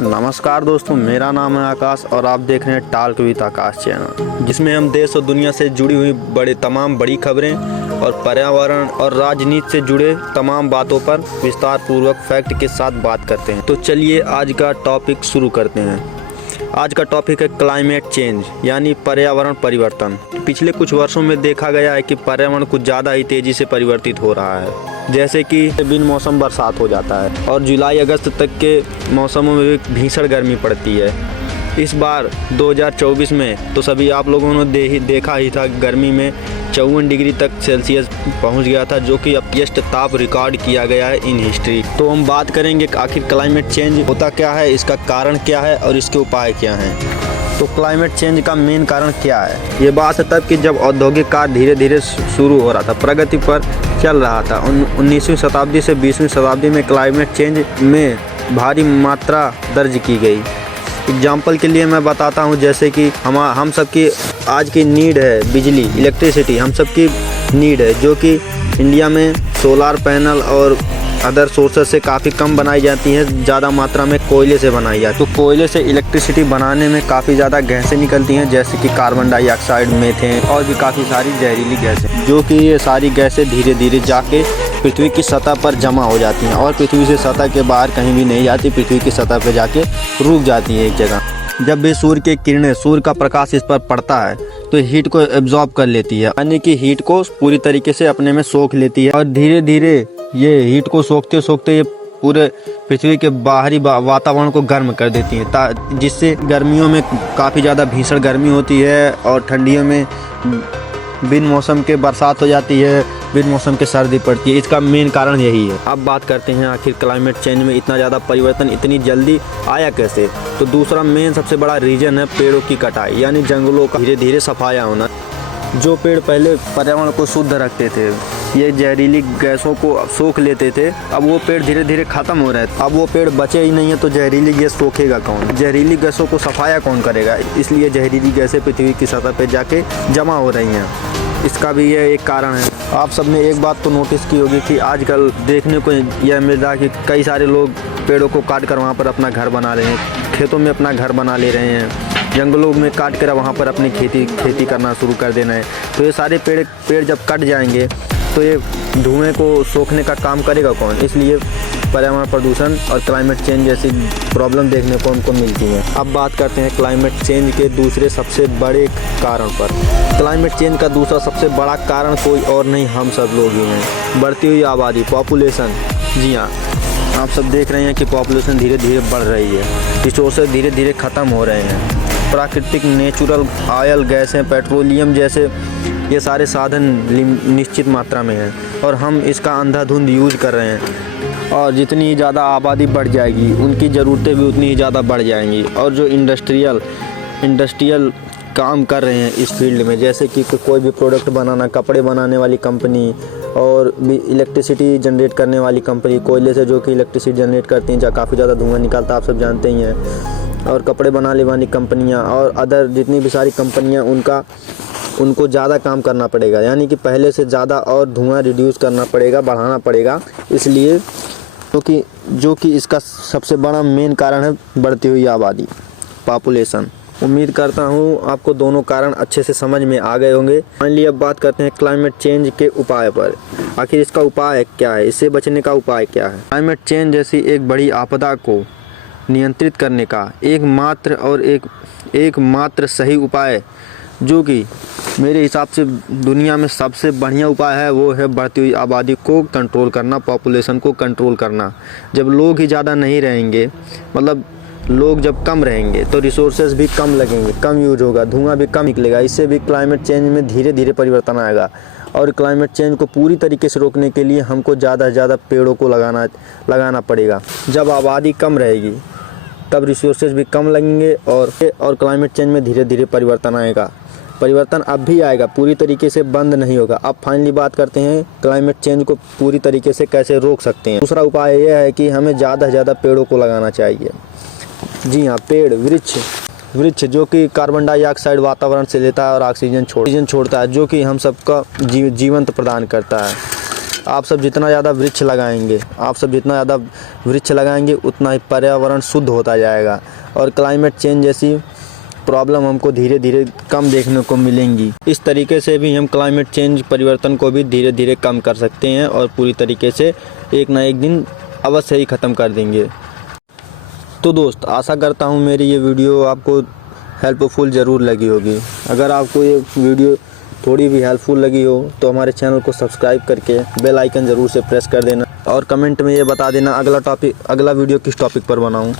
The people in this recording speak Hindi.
नमस्कार दोस्तों, मेरा नाम है आकाश और आप देख रहे हैं टॉक विद आकाश चैनल, जिसमें हम देश और दुनिया से जुड़ी हुई तमाम बड़ी खबरें और पर्यावरण और राजनीति से जुड़े तमाम बातों पर विस्तार पूर्वक फैक्ट के साथ बात करते हैं। तो चलिए आज का टॉपिक शुरू करते हैं। आज का टॉपिक है क्लाइमेट चेंज यानी पर्यावरण परिवर्तन। पिछले कुछ वर्षों में देखा गया है कि पर्यावरण कुछ ज़्यादा ही तेज़ी से परिवर्तित हो रहा है। जैसे कि बिन मौसम बरसात हो जाता है और जुलाई अगस्त तक के मौसमों में भी भीषण गर्मी पड़ती है। इस बार 2024 में तो सभी आप लोगों ने देखा ही था, गर्मी में 54 डिग्री तक सेल्सियस पहुंच गया था, जो कि हाईएस्ट ताप रिकॉर्ड किया गया है इन हिस्ट्री। तो हम बात करेंगे कि आखिर क्लाइमेट चेंज होता क्या है, इसका कारण क्या है और इसके उपाय क्या हैं। तो क्लाइमेट चेंज का मेन कारण क्या है? ये बात है तब कि जब औद्योगिक कार्य धीरे धीरे शुरू हो रहा था, प्रगति पर चल रहा था। 19वीं शताब्दी से 20वीं शताब्दी में क्लाइमेट चेंज में भारी मात्रा दर्ज की गई। एग्जाम्पल के लिए मैं बताता हूँ, जैसे कि हम सबकी आज की नीड है बिजली, इलेक्ट्रिसिटी हम सबकी नीड है, जो कि इंडिया में सोलार पैनल और अदर सोर्सेस से काफ़ी कम बनाई जाती है, ज़्यादा मात्रा में कोयले से बनाई जाती है। तो कोयले से इलेक्ट्रिसिटी बनाने में काफ़ी ज़्यादा गैसें निकलती हैं, जैसे कि कार्बन डाइऑक्साइड, मीथेन और भी काफ़ी सारी जहरीली गैसें, जो कि ये सारी गैसें धीरे धीरे जाके पृथ्वी की सतह पर जमा हो जाती हैं और पृथ्वी से सतह के बाहर कहीं भी नहीं जाती, पृथ्वी की सतह पर जाके रुक जाती है एक जगह। जब भी सूर्य की किरणें, सूर्य का प्रकाश इस पर पड़ता है तो हीट को एब्जॉर्ब कर लेती है, यानी कि हीट को पूरी तरीके से अपने में सोख लेती है और धीरे धीरे ये हीट को सोखते सोखते ये पूरे पृथ्वी के बाहरी वातावरण को गर्म कर देती है, जिससे गर्मियों में काफ़ी ज़्यादा भीषण गर्मी होती है और ठंडियों में बिन मौसम के बरसात हो जाती है, बिन मौसम के सर्दी पड़ती है। इसका मेन कारण यही है। अब बात करते हैं आखिर क्लाइमेट चेंज में इतना ज़्यादा परिवर्तन इतनी जल्दी आया कैसे। तो दूसरा मेन सबसे बड़ा रीज़न है पेड़ों की कटाई, यानी जंगलों का धीरे धीरे सफाया होना। जो पेड़ पहले पर्यावरण को शुद्ध रखते थे, ये जहरीली गैसों को सोख लेते थे, अब वो पेड़ धीरे धीरे ख़त्म हो रहे थे। अब वो पेड़ बचे ही नहीं है तो जहरीली गैस सोखेगा कौन? जहरीली गैसों को सफाया कौन करेगा? इसलिए जहरीली गैसें पृथ्वी की सतह पर जाके जमा हो रही हैं। इसका भी यह एक कारण है। आप सबने एक बात तो नोटिस की होगी कि आजकल देखने को यह मिल रहा है कि कई सारे लोग पेड़ों को काट कर वहाँ पर अपना घर बना रहे हैं, खेतों में अपना घर बना ले रहे हैं, जंगलों में काट कर वहाँ पर अपनी खेती करना शुरू कर देना है। तो ये सारे पेड़ जब कट जाएंगे तो ये धुएं को सोखने का काम करेगा कौन? इसलिए पर्यावरण प्रदूषण और क्लाइमेट चेंज जैसी प्रॉब्लम देखने को उनको मिलती है। अब बात करते हैं क्लाइमेट चेंज के दूसरे सबसे बड़े कारण पर। क्लाइमेट चेंज का दूसरा सबसे बड़ा कारण कोई और नहीं, हम सब लोग ही हैं। बढ़ती हुई आबादी, पॉपुलेशन। जी हाँ, आप सब देख रहे हैं कि पॉपुलेशन धीरे धीरे बढ़ रही है, रिसोर्सेज धीरे धीरे ख़त्म हो रहे हैं। प्राकृतिक नेचुरल ऑयल, गैसें, पेट्रोलियम जैसे ये सारे साधन निश्चित मात्रा में हैं और हम इसका अंधाधुंध यूज कर रहे हैं। और जितनी ज़्यादा आबादी बढ़ जाएगी, उनकी ज़रूरतें भी उतनी ही ज़्यादा बढ़ जाएंगी। और जो इंडस्ट्रियल काम कर रहे हैं इस फील्ड में, जैसे कि कोई भी प्रोडक्ट बनाना, कपड़े बनाने वाली कंपनी और भी इलेक्ट्रिसिटी जनरेट करने वाली कंपनी, कोयले से जो कि इलेक्ट्रिसिटी जनरेट करती हैं, जहाँ काफ़ी ज़्यादा धुआं निकलता है, आप सब जानते ही हैं। और कपड़े बनाने वाली कंपनियाँ और अदर जितनी भी सारी कंपनियाँ, उनको ज़्यादा काम करना पड़ेगा, यानी कि पहले से ज़्यादा और धुआं रिड्यूस करना पड़ेगा, बढ़ाना पड़ेगा। इसलिए जो कि इसका सबसे बड़ा मेन कारण है बढ़ती हुई आबादी, पॉपुलेशन। उम्मीद करता हूँ आपको दोनों कारण अच्छे से समझ में आ गए होंगे। फाइनली अब बात करते हैं क्लाइमेट चेंज के उपाय पर। आखिर इसका उपाय क्या है, इससे बचने का उपाय क्या है? क्लाइमेट चेंज जैसी एक बड़ी आपदा को नियंत्रित करने का एकमात्र सही उपाय, जो कि मेरे हिसाब से दुनिया में सबसे बढ़िया उपाय है, वो है बढ़ती हुई आबादी को कंट्रोल करना, पॉपुलेशन को कंट्रोल करना। जब लोग ही ज़्यादा नहीं रहेंगे, मतलब लोग जब कम रहेंगे तो रिसोर्सेज भी कम लगेंगे, कम यूज होगा, धुआं भी कम निकलेगा। इससे भी क्लाइमेट चेंज में धीरे धीरे परिवर्तन आएगा। और क्लाइमेट चेंज को पूरी तरीके से रोकने के लिए हमको ज़्यादा से ज़्यादा पेड़ों को लगाना पड़ेगा। जब आबादी कम रहेगी तब रिसोर्सेज भी कम लगेंगे और क्लाइमेट चेंज में धीरे धीरे परिवर्तन आएगा। परिवर्तन अब भी आएगा, पूरी तरीके से बंद नहीं होगा। अब फाइनली बात करते हैं क्लाइमेट चेंज को पूरी तरीके से कैसे रोक सकते हैं। दूसरा उपाय यह है कि हमें ज़्यादा से ज़्यादा पेड़ों को लगाना चाहिए। जी हाँ, पेड़, वृक्ष जो कि कार्बन डाइऑक्साइड वातावरण से लेता है और ऑक्सीजन छोड़ता है, जो कि हम सबका जीवंत प्रदान करता है। आप सब जितना ज़्यादा वृक्ष लगाएंगे उतना ही पर्यावरण शुद्ध होता जाएगा और क्लाइमेट चेंज जैसी प्रॉब्लम हमको धीरे धीरे कम देखने को मिलेंगी। इस तरीके से भी हम क्लाइमेट चेंज परिवर्तन को भी धीरे धीरे कम कर सकते हैं और पूरी तरीके से एक ना एक दिन अवश्य ही ख़त्म कर देंगे। तो दोस्त, आशा करता हूँ मेरी ये वीडियो आपको हेल्पफुल ज़रूर लगी होगी। अगर आपको ये वीडियो थोड़ी भी हेल्पफुल लगी हो तो हमारे चैनल को सब्सक्राइब करके बेल आइकन ज़रूर से प्रेस कर देना और कमेंट में ये बता देना अगला वीडियो किस टॉपिक पर बनाऊँ।